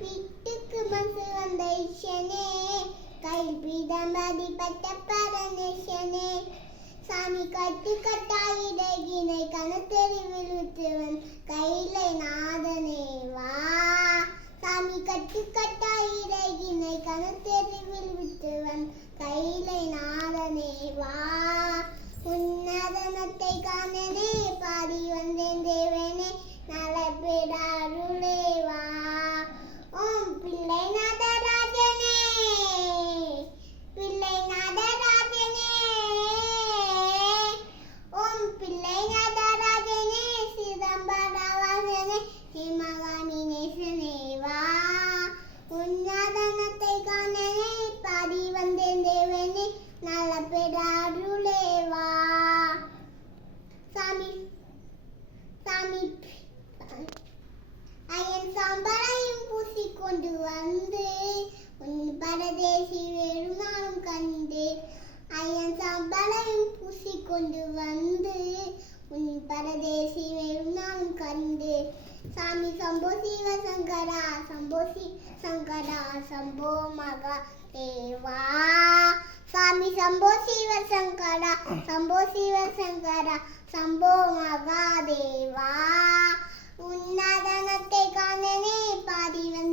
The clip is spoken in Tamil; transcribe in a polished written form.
பிட்டுக்கு மனசு வந்த ஈசனே, கைப்பிடம் அடிபட்ட பரமேசனே, சாமி கட்டு கட்டாயிடகினை கணத்தெருவில் விட்டுவன் கைலை நாதனே வா. சாமி கட்டு கட்டாயிடகினை கணத்தெருவில் விட்டுவன் கைலை நாதனே வா. உன்னதனத்தை காணனே பாடி வந்தேன் தேவனே, நலப்பெறாருளே வா. ஓம் பிள்ளை நடராஜனே, பிள்ளை நடராஜனே, ஓம் பிள்ளை நடராஜனே, சிதம்பரவாசனே, சிவகாமி நேசனே வா. உன்னதனத்தை காணனே பாடி வந்தேன் தேவனே, நலப்பெறாருளே வா. சாமி சாமி ஐயன் சாம்பலையும் பூசிக்கொண்டு வந்து உன் பரதேசி வேறு நாளும் கண்டு. ஐயன் சாம்பலையும் பூசிக்கொண்டு வந்து உன் பரதேசி வேறு நாளும் கண்டு. சாமி சம்போ சிவ சங்கரா, சம்போ சங்கரா, சம்போ மகா தேவா. சாமி சம்போ சிவ சங்கரா, சம்போ சிவ சங்கரா, சம்போ மகாதேவா. உன்னதனத்தை காணனே பாடி வந்த